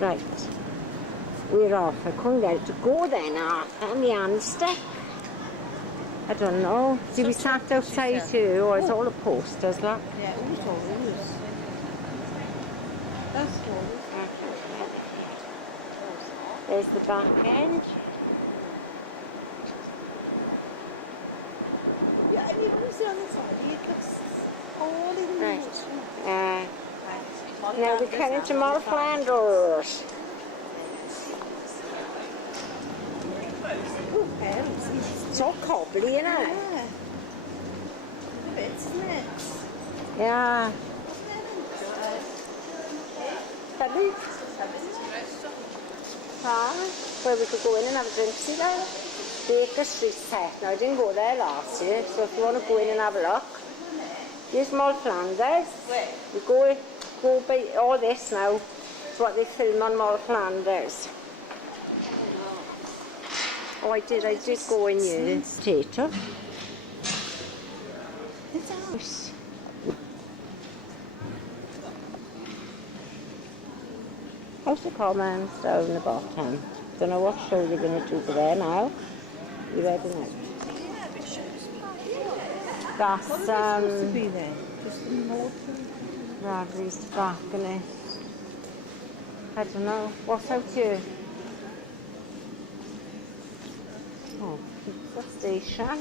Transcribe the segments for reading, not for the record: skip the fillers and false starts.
Right. We're off. I couldn't get it to go then, Arthur. My hand stuck. I don't know. See, we sat outside too, or it's all the posters, look. Yeah, who's all those? That's all. There's the back end. Yeah, and you only see on the side, it looks all in Right. Now we're coming to Mall Flanders. It's all cobbly, isn't it? Yeah. A bit, isn't it? Yeah. Pardon? Where we could go in and have a drink, see there? Baker Street set. Now, I didn't go there last year, so if you want to go in and have a look, here's Mall Flanders. You go by all this now. It's what they film on Mall Flanders. Oh, I did go in here. Potato. It's ours. House of Commons down the bottom. Don't know what show they're going to do there now. You ready now? That's What are they supposed to be there? Just the north? Bradley's back in it. I don't know. What's out here? Oh, pizza station.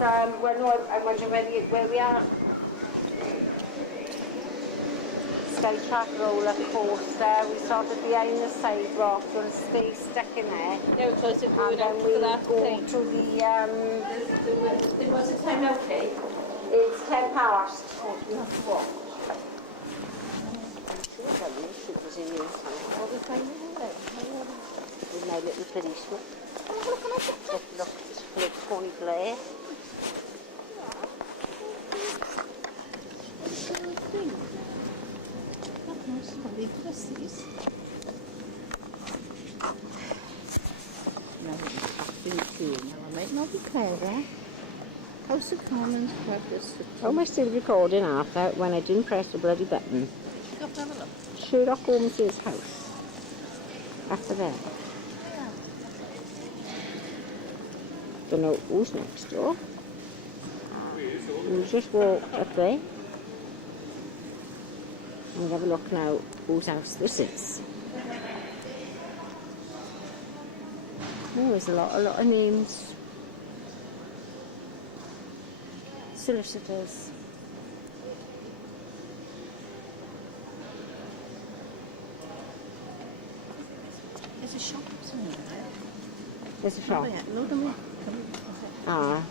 I'm wondering where we are. Sky track roller coaster. We started behind the sidewalk and stay stuck in there. Yeah, we're close to going out And for then that we go thing. to the What's the time now, Kate? it's 10 past. Oh, you have to walk. What we find there? With my little policeman. Look, it's full of Tony Blair. I might not be clever. House of Commons, breakfast. How am I still recording Arthur when I didn't press the bloody button? You have to have a look. Sherlock Holmes' house. After that. Don't know who's next door. We'll just walk up there. And we'll have a look now whose house this is. Oh, there's a lot of names. Solicitors. There's a shop somewhere there. There's a shop. Oh, yeah. Load them up. Ah.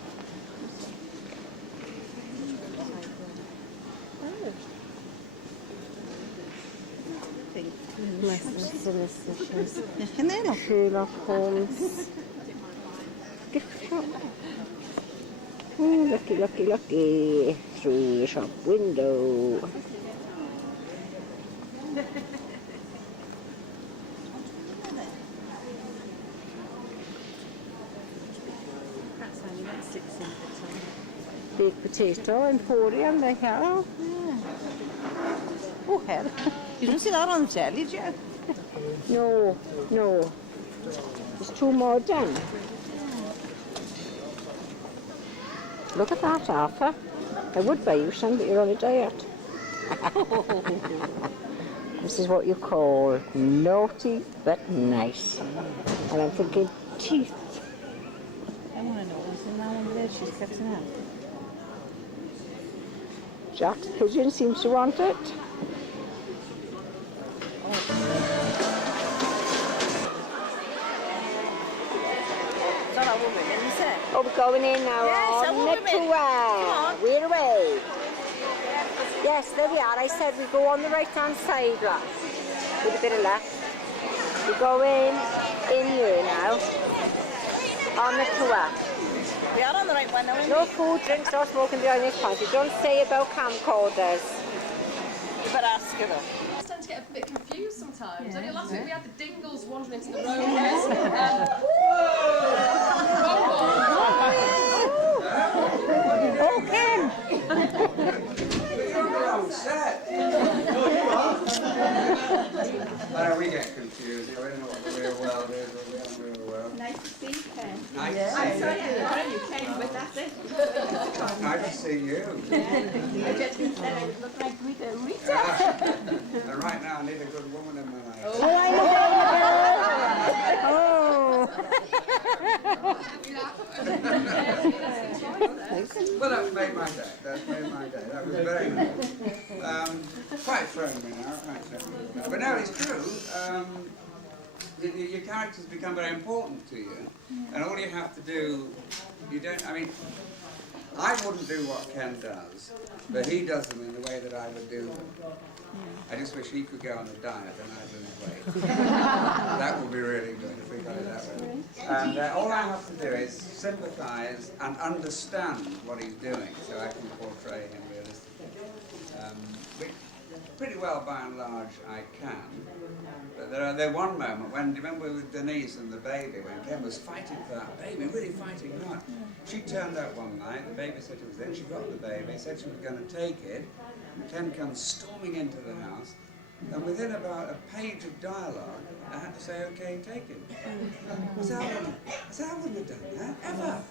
Solicitors. Can they look? Sherlock Holmes. Gift shop. Oh, lucky, lucky, lucky. Through the shop window. That's only about 6 cents. Baked potato emporium, the hell. Yeah. Oh, hell. You don't see that on the telly, do you? No, no. It's too modern. Look at that, Arthur. I would buy you some, but you're on a diet. This is what you call naughty but nice. And I'm thinking teeth. I want to know what's in that one there she's cutting out. Jack's pigeon seems to want it. Oh, we're going in now. Yes, on the tour. We're away. Yes, there we are. I said we go on the right-hand side, look. With a bit of luck. We go in here now. On the tour. We are on the right one now. No food, drinks, or smoking behind this point. You don't say about camcorders. You better ask her though. I tend to get a bit confused sometimes. Only last week we had the Dingles wandering into the road. nice to see you, Ken. Nice Yeah. to see I'm sorry, you. I you came, but that's it. Nice to see you. I just said I look like Rita. And right now I need a good woman in my life. Oh, I'm available. Oh. Well, that's made my day. That's made my day. That was very nice. Quite thrown me now. Quite thrown me now. But no, it's true. Your characters become very important to you, and all you have to do, you don't. I mean, I wouldn't do what Ken does, but he does them in the way that I would do them. I just wish he could go on a diet and I'd lose weight. That would be really good if we got it that way. And all I have to do is sympathise and understand what he's doing so I can portray him realistically. Which pretty well, by and large, I can. But there one moment when, do you remember with Denise and the baby, when Ken was fighting for that baby, really fighting hard. She turned up one night, the babysitter was there, she got the baby, said she was going to take it, and Ken comes storming into the house, and within about a page of dialogue, I had to say, okay, take it. I said, I wouldn't have done that, ever.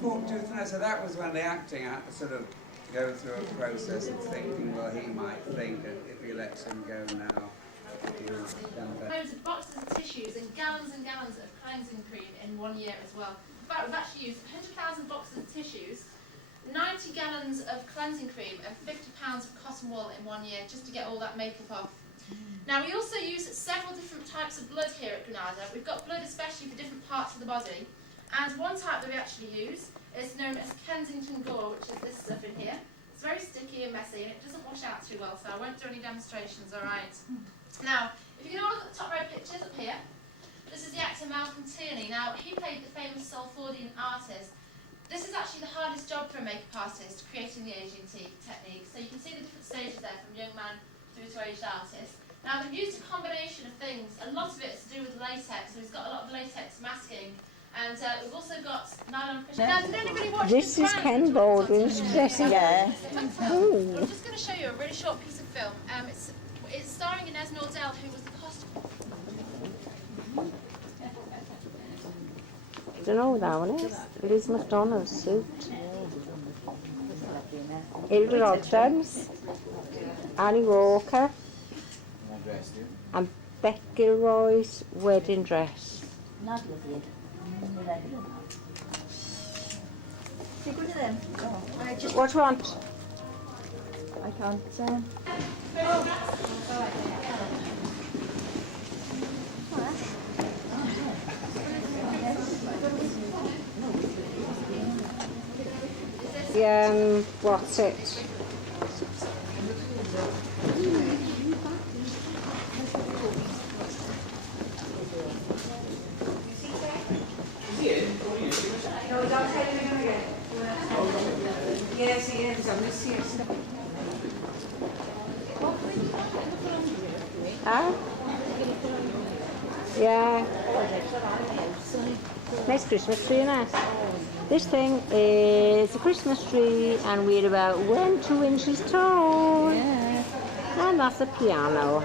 Fork, tooth, and so that was when the acting, I had to sort of go through a process of thinking, well, he might think that if he lets him go now, Loads of boxes of tissues and gallons of cleansing cream in 1 year as well. In fact, we've actually used 100,000 boxes of tissues, 90 gallons of cleansing cream and 50 pounds of cotton wool in 1 year just to get all that makeup off. Now we also use several different types of blood here at Granada. We've got blood especially for different parts of the body, and one type that we actually use is known as Kensington gore, which is this stuff in here. It's very sticky and messy and it doesn't wash out too well, so I won't do any demonstrations, alright? Now, if you can all look at the top row pictures up here, this is the actor Malcolm Tierney. Now, he played the famous Salfordian artist. This is actually the hardest job for a makeup artist, creating the aging technique. So you can see the different stages there, from young man through to aged artist. Now, they've used a combination of things. A lot of it is to do with latex, so he's got a lot of latex masking. And we've also got nylon cushion. Now, did anybody watch This is Ken Baldwin's dressing. Yeah. I'm just going to show you a really short piece of film. It's starring Emmerdale, who was the costume. I don't know who that one is. Liz McDonald's suit. Hilda Rodgers, Annie Walker, and Becky Roy's wedding dress. Not lovely. You go to them. What do you want? I can't. What's it? No, don't tell him again. Yes, yes, I'm just here. Huh? Yeah. Nice Christmas tree, nice. This thing is a Christmas tree and we're about 2 inches tall. Yeah. And that's a piano.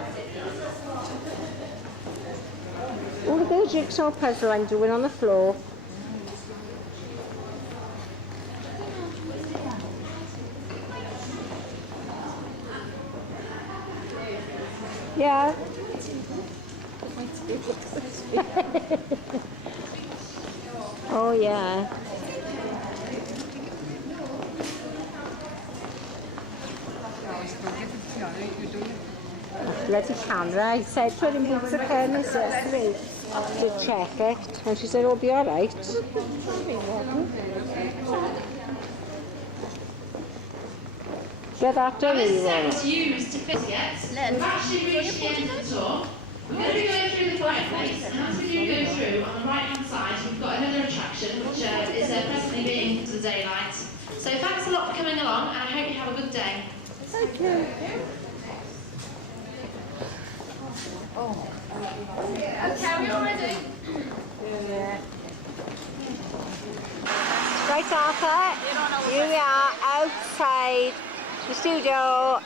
Oh, look at the jigsaw puzzle I'm doing on the floor. Yeah. Oh yeah. Bloody camera. I said to her in boots of kindness yesterday to check it, and she said, "Oh, be all right." Get that done, This you set want. was used to fit it. We've actually reached the end of the tour. We're going to be going through the fireplace, and as we do go through, on the right-hand side, we've got another attraction, which is presently being put to the daylight. So thanks a lot for coming along, and I hope you have a good day. Thank you. Okay, are we all ready? Right, Arthur. Here we are outside the studio.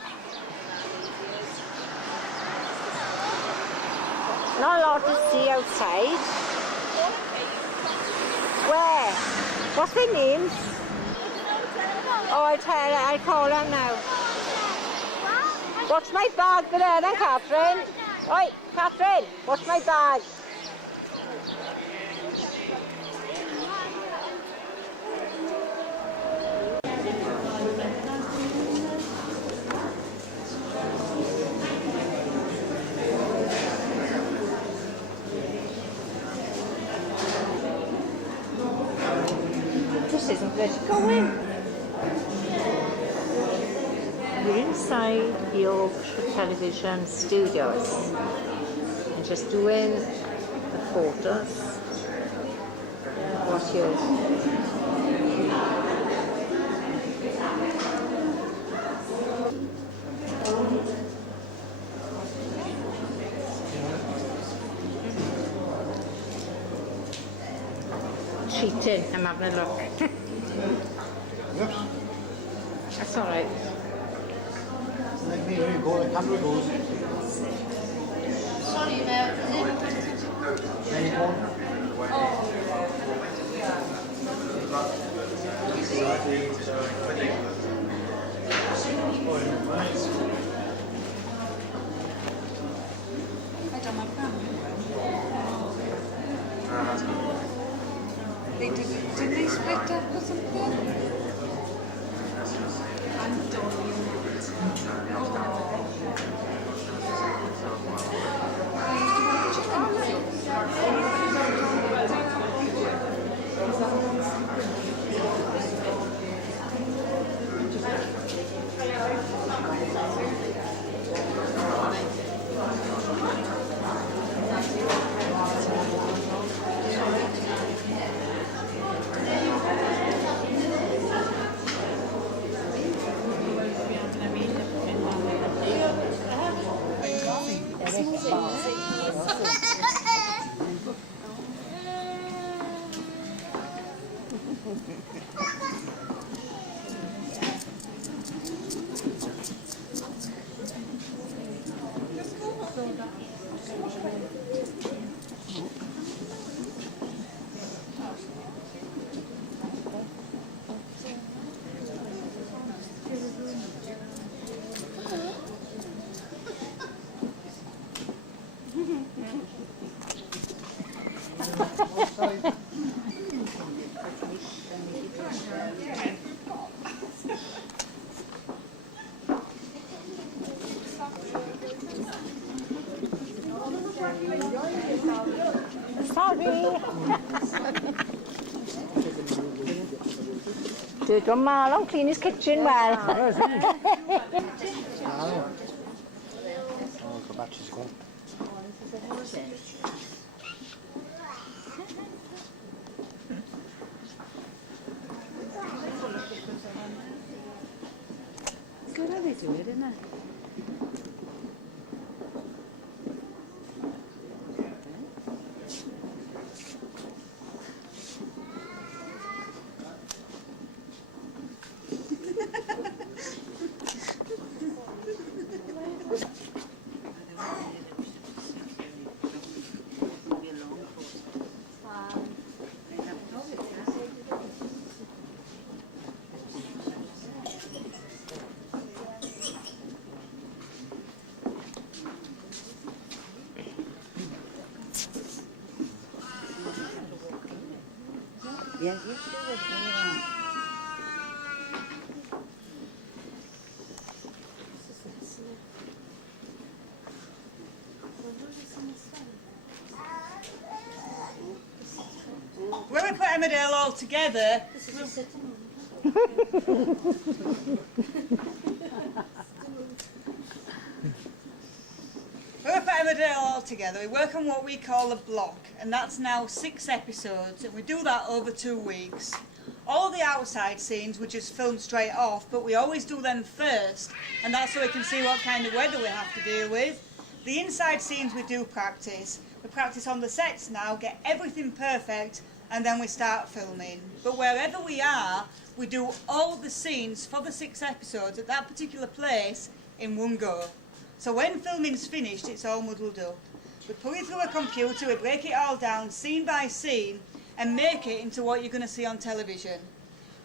Not a lot to see outside. What's their names? Oh, I'll call her now. Watch my bag there then, Catherine. Oi, Catherine, watch my bag. This isn't where to go in. We're inside the Yorkshire Television Studios and just doing the photos. What's yours? Cheating, I'm having a look. Yes. That's all right. Like me, here you go, the camera goes. Sorry, There you go. I done my plan. Did they split up or something? I'm done. Did your Marlon clean his kitchen well? Oh, the battery's gone. Good how they do it, isn't it? Yeah, you should have. When we put Emmerdale all together, we work on what we call a block, and that's now 6 episodes, and we do that over 2 weeks. All the outside scenes we just film straight off, but we always do them first, and that's so we can see what kind of weather we have to deal with. The inside scenes we do practice. We practice on the sets now, get everything perfect, and then we start filming. But wherever we are, we do all the scenes for the 6 episodes at that particular place in one go. So when filming's finished, it's all muddled up. We put it through a computer, we break it all down scene by scene, and make it into what you're going to see on television.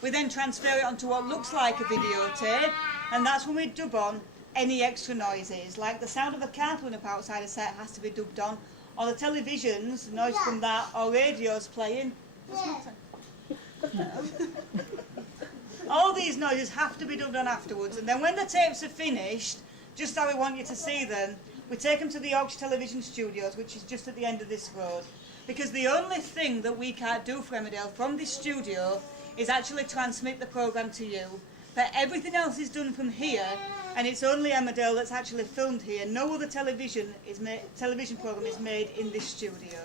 We then transfer it onto what looks like a videotape, and that's when we dub on any extra noises, like the sound of a car pulling up outside a set has to be dubbed on, or the television's noise from that, or radio's playing. All these noises have to be dubbed on afterwards, and then when the tapes are finished, just how we want you to see them, we take them to the Yorkshire Television Studios, which is just at the end of this road, because the only thing that we can't do for Emmerdale from this studio is actually transmit the programme to you. But everything else is done from here, and it's only Emmerdale that's actually filmed here. No other television programme is made in this studio.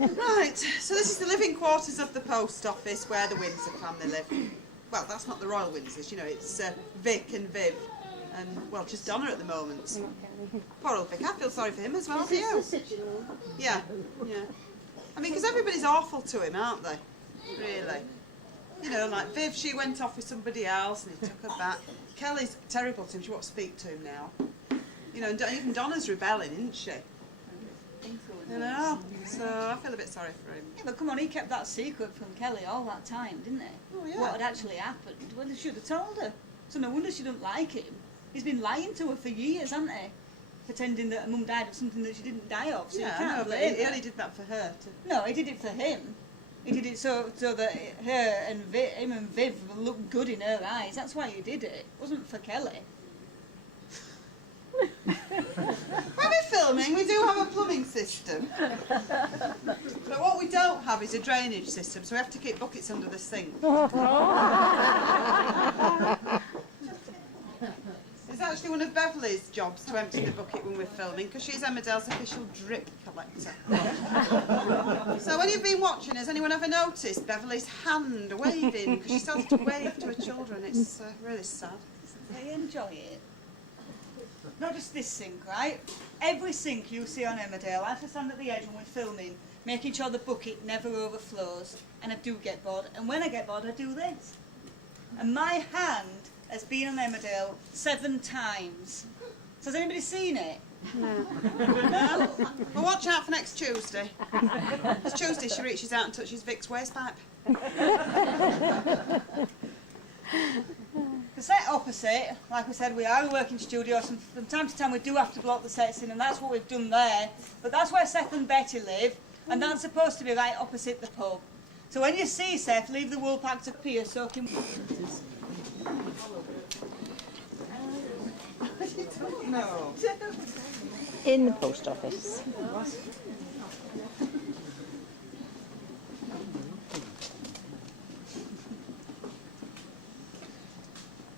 Right, so this is the living quarters of the post office where the Windsor family live. Well, that's not the Royal Windsors, you know, it's Vic and Viv, and, well, just Donna at the moment. Poor old Vic, I feel sorry for him as well, do you? Yeah, yeah. I mean, because everybody's awful to him, aren't they? Really. You know, like Viv, she went off with somebody else and he took her back. Kelly's terrible to him, she won't speak to him now. You know, and even Donna's rebelling, isn't she? You know, so I feel a bit sorry for him. Yeah, but come on, he kept that secret from Kelly all that time, didn't he? Oh, yeah. What had actually happened? Well, they should have told her. So no wonder she didn't like him. He's been lying to her for years, hasn't he? Pretending that her mum died of something that she didn't die of. So Yeah, you I can't know, but blame he her. only did that for her. No, he did it for him. He did it so that him and Viv will look good in her eyes. That's why he did it. It wasn't for Kelly. When we're filming, we do have a plumbing system. But what we don't have is a drainage system, so we have to keep buckets under the sink. It's actually one of Beverly's jobs to empty the bucket when we're filming, because she's Emmerdale's official drip collector. So when you've been watching, has anyone ever noticed Beverly's hand waving? Because she starts to wave to her children. It's really sad. They enjoy it. Not just this sink, right? Every sink you see on Emmerdale, I have to stand at the edge when we're filming, making sure the bucket never overflows, and I do get bored. And when I get bored, I do this. And my hand has been on Emmerdale 7 times. So has anybody seen it? No? Well, watch out for next Tuesday. It's Tuesday she reaches out and touches Vic's waistpipe. The set opposite, like I said, we are a working studio, so from time to time we do have to block the sets in, and that's what we've done there. But that's where Seth and Betty live, and that's supposed to be right opposite the pub. So when you see Seth, leave the wool packed up here soaking. No. In the post office.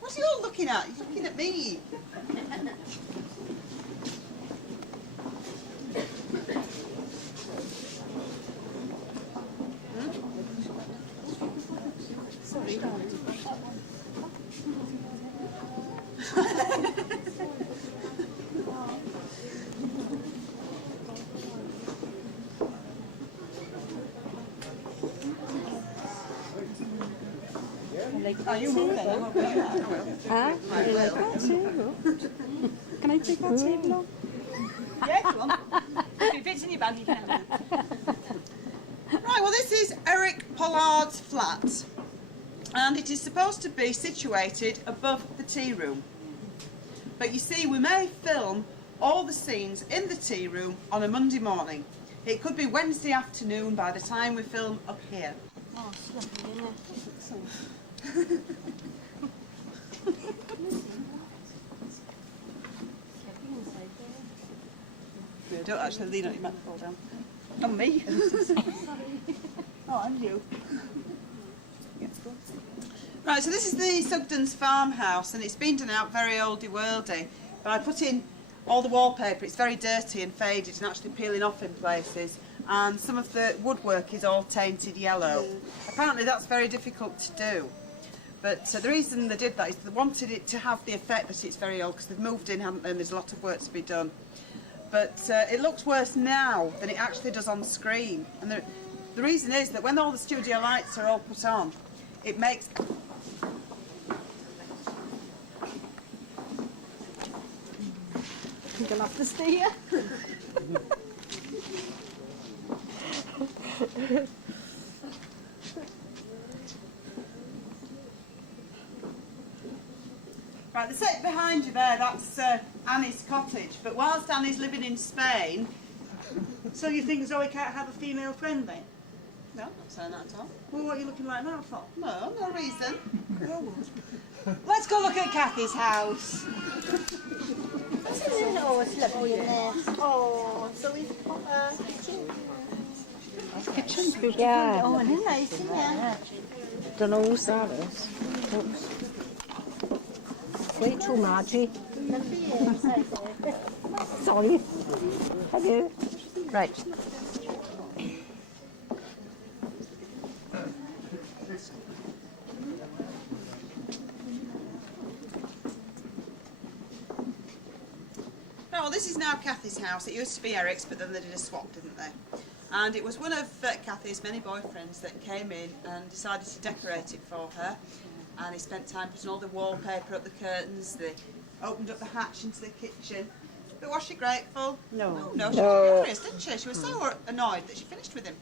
What's he all looking at? He's looking at me. Sorry. Are you moving? Ah, I like that too. Can I take that table off? Yeah, come on. If it fits in your bag, you can. Right, well this is Eric Pollard's flat, and it is supposed to be situated above the tea room. But you see, we may film all the scenes in the tea room on a Monday morning. It could be Wednesday afternoon by the time we film up here. Oh, it's lovely, isn't it? No, don't actually lean on your mic, fall down. On me. Oh, and you. Right, so this is the Sugden's farmhouse, and it's been done out very oldie-worldy, but I put in all the wallpaper. It's very dirty and faded and actually peeling off in places, and some of the woodwork is all tainted yellow. Apparently that's very difficult to do, but the reason they did that is they wanted it to have the effect that it's very old, because they've moved in, haven't they, and there's a lot of work to be done. But it looks worse now than it actually does on screen, and the reason is that when all the studio lights are all put on, it makes... I'm going to have to stay here. Right, the set behind you there, that's Annie's cottage. But whilst Annie's living in Spain... So you think Zoe can't have a female friend then? No, I'm not saying that at all. Well, what are you looking like that for? No, no reason. Let's go look at Kathy's house. Oh, it's lovely in there. Oh, so we've got a kitchen. Kitchen. Yeah. Oh, and it's nice, isn't it? Don't know whose that is. Oops. Way too Margie. Sorry. Hello. Right. No, well, this is now Kathy's house. It used to be Eric's, but then they did a swap, didn't they? And it was one of Kathy's many boyfriends that came in and decided to decorate it for her. And he spent time putting all the wallpaper up the curtains. They opened up the hatch into the kitchen. But was she grateful? No. Oh, no, she was furious, didn't she? She was so annoyed that she finished with him.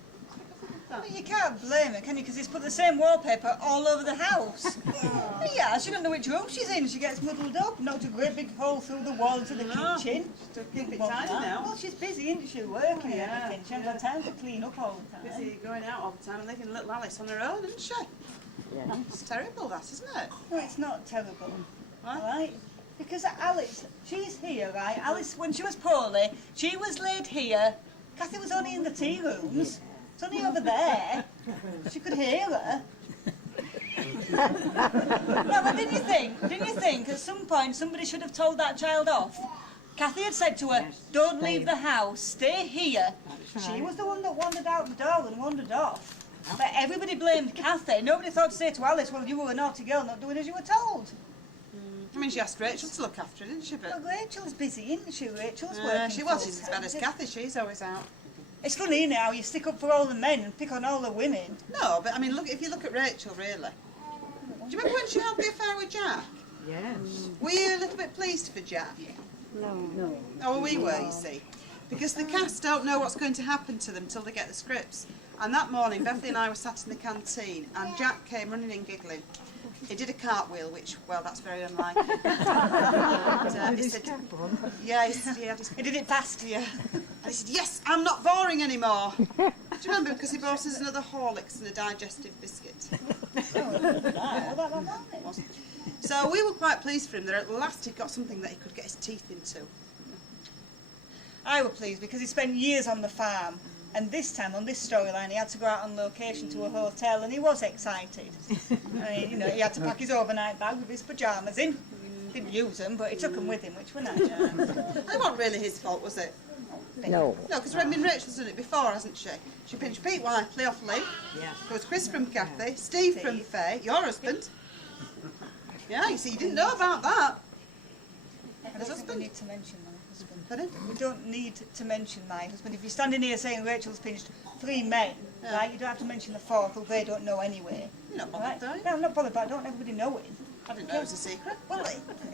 Well, you can't blame her, can you? Because he's put the same wallpaper all over the house. Yeah, she don't know which room she's in. She gets muddled up, knocked a great big hole through the wall to the kitchen. To keep it Well, tidy now. Well, she's busy, isn't she, working and everything. She hasn't got time to clean up all the time. Busy going out all the time and leaving little Alice on her own, isn't she? Yeah. It's terrible, that, isn't it? No, it's not terrible. What? Right? Because Alice, she's here, right? Alice, when she was poorly, she was laid here. Kathy was only in the tea rooms. It's only over there. She could hear her. No, but didn't you think at some point somebody should have told that child off? Kathy had said to her, don't leave the house, stay here. She was the one that wandered out the door and wandered off. But everybody blamed Kathy. Nobody thought to say to Alice, well, you were a naughty girl not doing as you were told. I mean, she asked Rachel to look after her, didn't she? But Well, Rachel's busy, isn't she? Rachel's working. she wasn't as bad as Kathy. She's always out. It's funny now, you stick up for all the men and pick on all the women. No, but I mean, look. If you look at Rachel, really. Do you remember when she had the affair with Jack? Yes. Were you a little bit pleased for Jack? No. Oh, well, we were, you see. Because the cast don't know what's going to happen to them till they get the scripts. And that morning, Beverly and I were sat in the canteen, and Jack came running in giggling. He did a cartwheel, which, well, that's very unlike him. And, he said, yeah, he had his... He did it fast. Yeah. And he said, yes, I'm not boring anymore. Do you remember? Because he bought us another Horlicks and a digestive biscuit. So we were quite pleased for him that at last he'd got something that he could get his teeth into. I were pleased because he spent years on the farm. And this time, on this storyline, he had to go out on location to a hotel, and he was excited. I mean, you know, he had to pack his overnight bag with his pyjamas in. Didn't use them, but he took them with him, which were nice. It wasn't really his fault, was it? No. No, because Rachel's done it before, hasn't she? She pinched Pete Whiteley off Lee. Yeah. There was Chris from Kathy, Steve from Faye, your husband. Yeah, you see, you didn't know about that. And his husband. We need to mention my husband. Pardon? We don't need to mention my husband. If you're standing here saying Rachel's pinched 3 men, right, you don't have to mention the 4th, who they don't know anyway. You're not bothered, Right? though. No, I'm not bothered, but I don't want everybody knowing. I didn't know it was a secret. Well,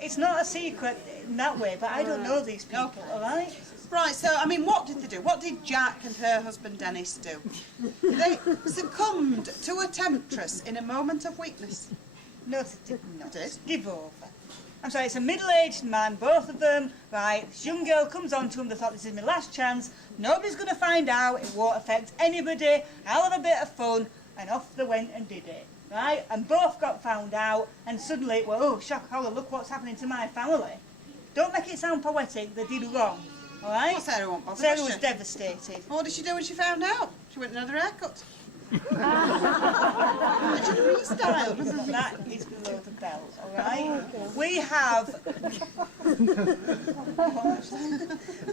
it's not a secret in that way, but I don't know these people, all right? Right, so, I mean, what did they do? What did Jack and her husband Dennis do? They succumbed to a temptress in a moment of weakness. No, they did not. They did. Give over. I'm sorry, it's a middle-aged man, both of them, right? This young girl comes on to him, they thought, this is my last chance, nobody's going to find out, it won't affect anybody, I'll have a bit of fun, and off they went and did it, right? And both got found out, and suddenly, well, oh, shock horror, look what's happening to my family. Don't make it sound poetic, they did wrong, all right? Well, Sarah won't bother, Sarah was was she? devastated. What did she do when she found out? She went and had her hair cut. She restyled. That is below the belt, all right?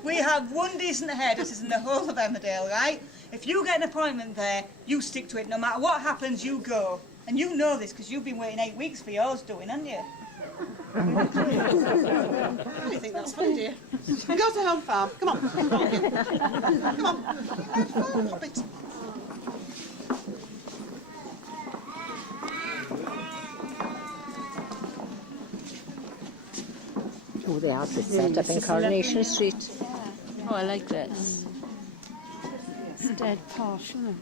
We have one decent hairdressers in the whole of Emmerdale, right? If you get an appointment there, you stick to it. No matter what happens, you go. And you know this because you've been waiting 8 weeks for yours doing, haven't you? I think that's funny, dear. Go to Home Farm. Come on. Come on. Hop it. Oh, the house is set up in Coronation Street. Oh, I like this. It's dead posh, isn't it?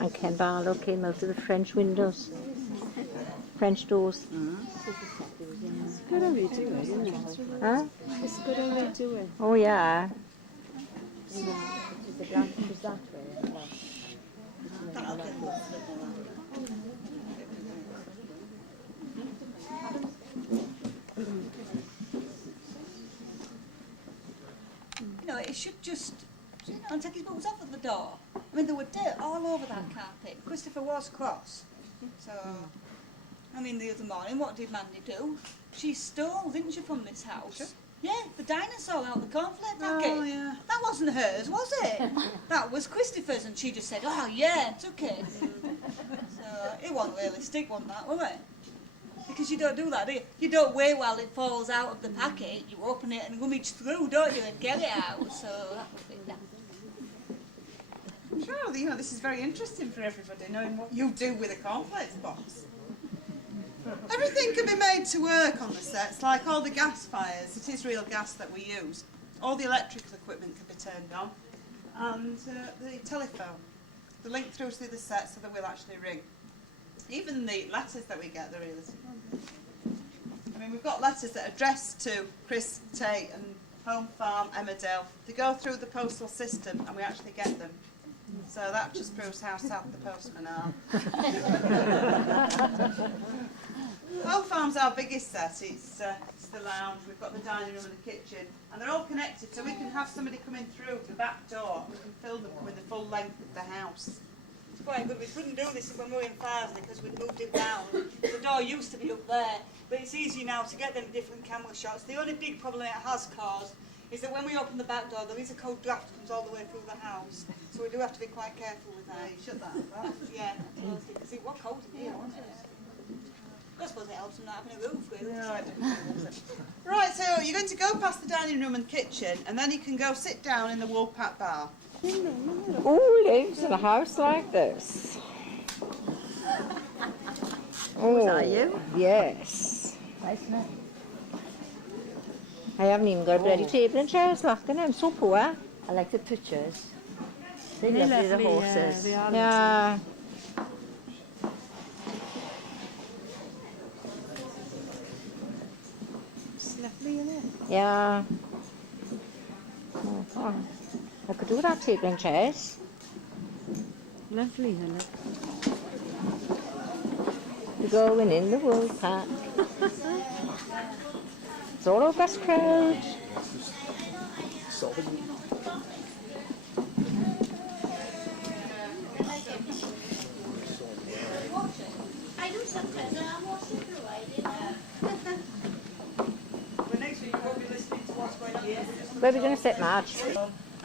And Ken Barlow came out of the French windows. French doors. It's good of you to do it, isn't it? Huh? It's good of you to do it. Oh yeah. The branch is that way. You know, it should just, you know, and take his boots off at the door. I mean, there were dirt all over that carpet. Christopher was cross. So, I mean, the other morning, what did Mandy do? She stole, didn't she, from this house? Sure. Yeah, the dinosaur out the cornflake packet. Oh, yeah. That wasn't hers, was it? That was Christopher's, and she just said, oh, yeah, took it. So, it wasn't realistic, wasn't that, was it? Because you don't do that, do you? You don't wait while it falls out of the packet. You open it and rummage through, don't you, and get it out. So, that would be that. Sure, you know, this is very interesting for everybody, knowing what you do with a cornflakes box. Everything can be made to work on the sets, like all the gas fires. It is real gas that we use. All the electrical equipment can be turned on. And the telephone. The link through to the set so that we'll actually ring. Even the letters that we get, they're realistic. I mean, we've got letters that are addressed to Chris Tate and Home Farm, Emmerdale. They go through the postal system and we actually get them. So that just proves how sad the postmen are. Home Farm's our biggest set. It's the lounge, we've got the dining room and the kitchen, and they're all connected, so we can have somebody coming through the back door. We can film them coming the full length of the house. It's quite good. We couldn't do this when we were in Farsley because we'd moved it down. The door used to be up there, but it's easy now to get them different camera shots. The only big problem it has caused is that when we open the back door, there is a cold draft that comes all the way through the house. So we do have to be quite careful with that. You shut that up. Yeah, because it was cold in here, wasn't it? I suppose it helps them not having a roof, really. No, I don't. Right, so you're going to go past the dining room and kitchen, and then you can go sit down in the Woolpack bar. Who lives in a house like this? Oh, that you? Yes. Nice, isn't it? I haven't even got a bloody table and chairs left, and I'm so poor. I like the pictures. They're They're lovely, the lovely, horses. they are yeah. It's lovely, isn't it? Yeah. Oh, I could do that table and chairs. Lovely, isn't it? We're going in the Woolpack. It's all over this crowd. But next week you won't be listening to what's going on here. Where are we going to sit, Marge?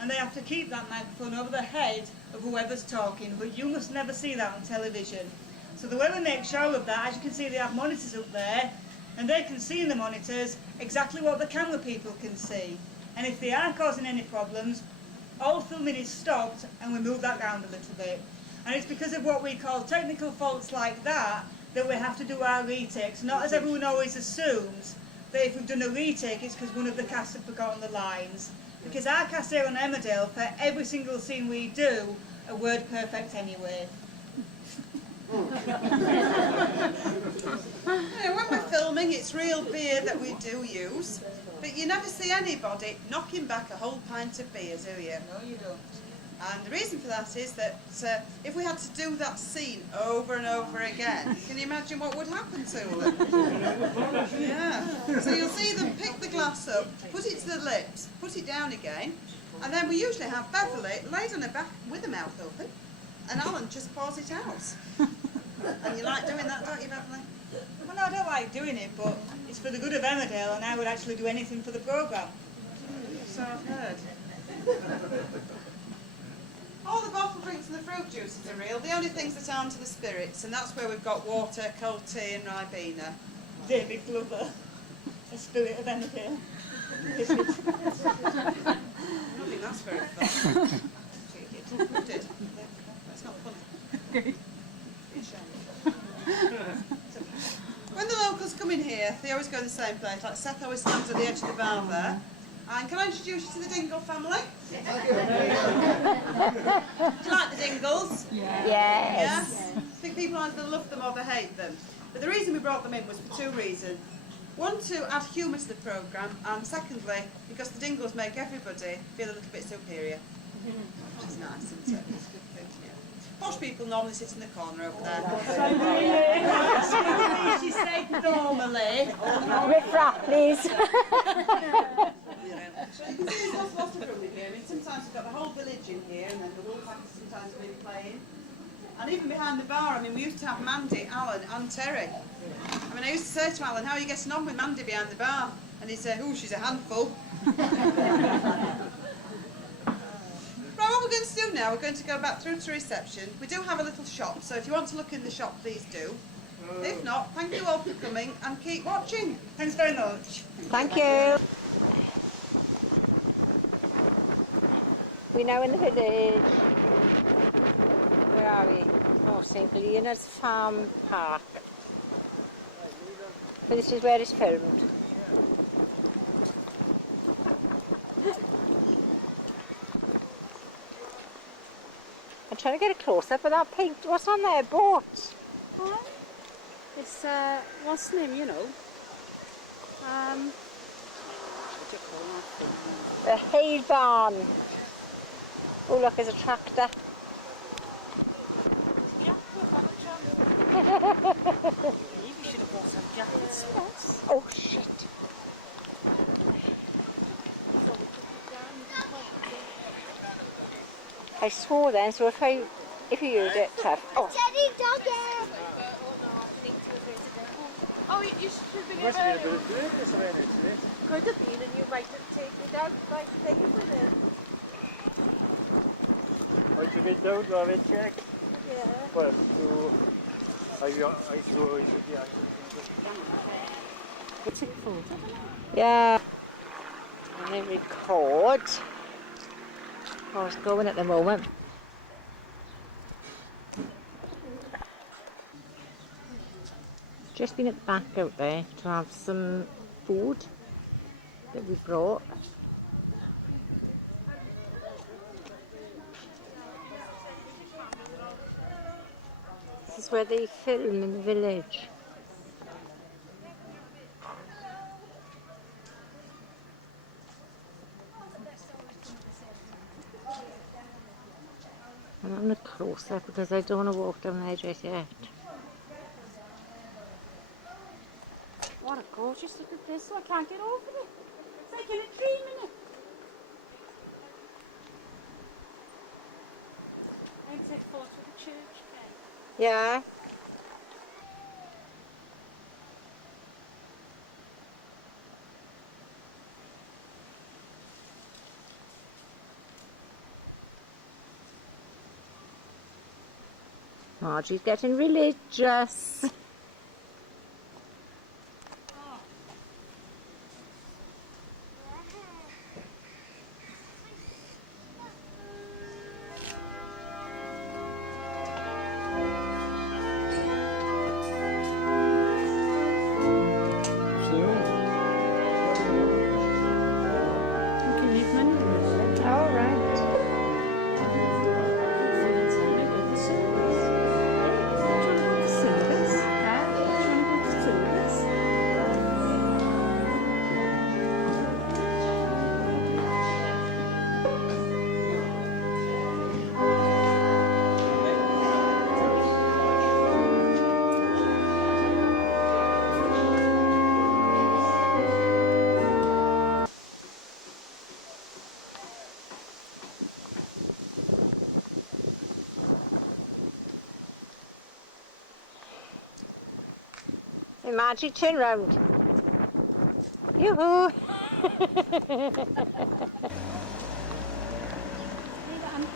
And they have to keep that microphone over the head of whoever's talking, but you must never see that on television. So the way we make sure of that, as you can see, they have monitors up there, and they can see in the monitors exactly what the camera people can see. And if they are causing any problems, all filming is stopped and we move that round a little bit. And it's because of what we call technical faults like that that we have to do our retakes. Not as everyone always assumes that if we've done a retake it's because one of the cast have forgotten the lines. Because our cast here on Emmerdale, for every single scene we do, are word perfect anyway. When we're filming, it's real beer that we do use, but you never see anybody knocking back a whole pint of beer, do you? No, you don't. And the reason for that is that if we had to do that scene over and over again, can you imagine what would happen to them? Yeah. So you'll see them pick the glass up, put it to the lips, put it down again, and then we usually have Beverly laid on her back with her mouth open, and Alan just pours it out. And you like doing that, don't you, Beverly? Well, no, I don't like doing it, but it's for the good of Emmerdale, and I would actually do anything for the programme. So I've heard. All the bottled drinks and the fruit juices are real. The only things that aren't are the spirits, and that's where we've got water, cold tea and Ribena. David Glover, a spirit of Emmerdale. I don't think that's very fun. You did. That's not funny. When the locals come in here, they always go to the same place. Like Seth always stands at the edge of the bar there, And can I introduce you to the Dingle family? Do you like the Dingles? Yes. Yeah? I think people either love them or they hate them. But the reason we brought them in was for two reasons. One, to add humour to the programme, and secondly, because the Dingles make everybody feel a little bit superior. Which is nice, isn't it? It's a good thing, yeah. Posh people normally sit in the corner over there. She said normally. Riff raff, please. So you can see there's lots of room in here. I mean, sometimes you've got the whole village in here, and then the wolf actors sometimes will be playing. And even behind the bar, I mean, we used to have Mandy, Alan and Terry. I mean, I used to say to Alan, how are you getting on with Mandy behind the bar? And he'd say, oh, she's a handful. Right, what we're going to do now, we're going to go back through to reception. We do have a little shop, so if you want to look in the shop, please do. If not, thank you all for coming and keep watching. Thanks very much. Thank you. We're now in the village. Where are we? Oh, St. Leonard's Farm Park. So this is where it's filmed. I'm trying to get a close-up of that pink. What's on there? Boat. Huh? It's, what's the name, you know? What do you call that? The hay barn. Oh, look, there's a tractor. Maybe we should have bought some jackets. Oh, shit. I swore then, so if you use it tough. Oh. Teddy doggy! Oh, you should be Must have been a bit of good this way next to it. Could have been, and you might have taken it out by playing with it. I should get down to have a check. Yeah. Well, I should be actually. It's a photo. Yeah. And then record. Oh, it's going at the moment. Just been at the back out there to have some food that we brought. This is where they film in the village. I'm not in a close-up because I don't want to walk down there just yet. What a gorgeous little place. I can't get over it. It's like in a dream, isn't it? I'd take photo of the church. Yeah. Margie's getting religious. All right. Hey, Margie, turn round. Yoo-hoo!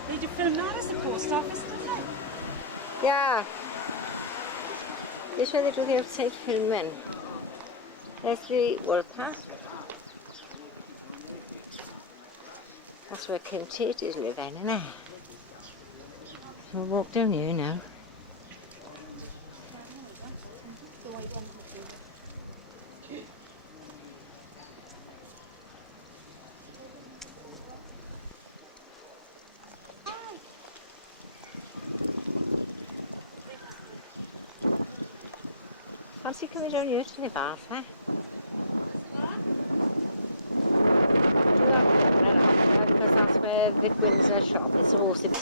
Did you film that as the post office, didn't they? Yeah. This is where they do the outside filming. There's the Woolpack. That's where Kim Tate is living, isn't it? We'll walk down here now. Fancy coming down here to live half, eh? Do that corner after, because that's where Vic Windsor shop is supposed to be.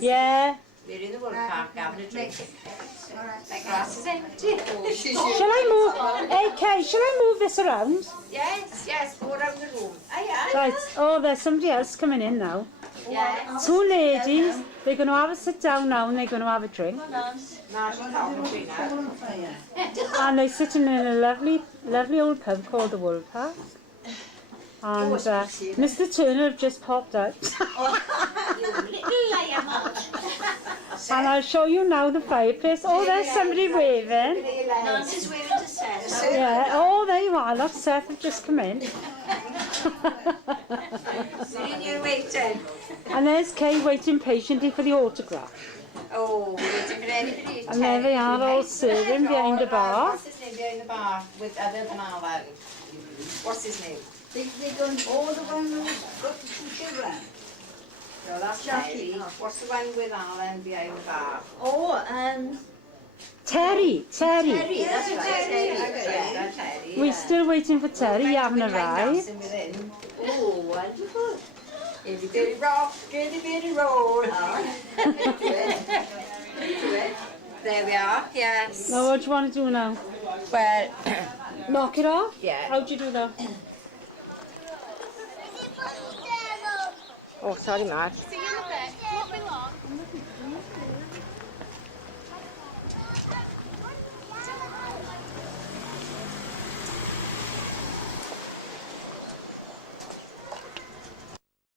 Yeah. We're in the Wood Park having a drink. The grass is empty. Shall I move? Hey, Kay, shall I move this around? Yes, yes, go around the room. Aye, Right. Oh, there's somebody else coming in now. Yes. Two ladies. They're going to have a sit down now and they're going to have a drink. And they're sitting in a lovely old pub called the Wood Park. And Mr. Turner have just popped out. And I'll show you now the fireplace. Oh, there's somebody waving. Nancy's waving to Seth. Yeah. Oh, there you are. Look, Seth have just come in. Sitting here waiting. And there's Kay waiting patiently for the autograph. Oh, waiting for anybody. And there they are, all serving behind the bar. What's his name behind the bar with other than Alan? What's his name? They're going all the one who's got the two children. No, that's Jackie. What's the one with Alan behind the bar? Oh, Terry. Terry, that's right. Terry. Yeah, Terry. We're still waiting for Terry. He haven't arrived. oh, wonderful. Itty bitty rock, itty bitty roll. There we are, yes. Now, what do you want to do now? Well, Knock it off? yeah. How'd you do that? Oh, sorry, Mark.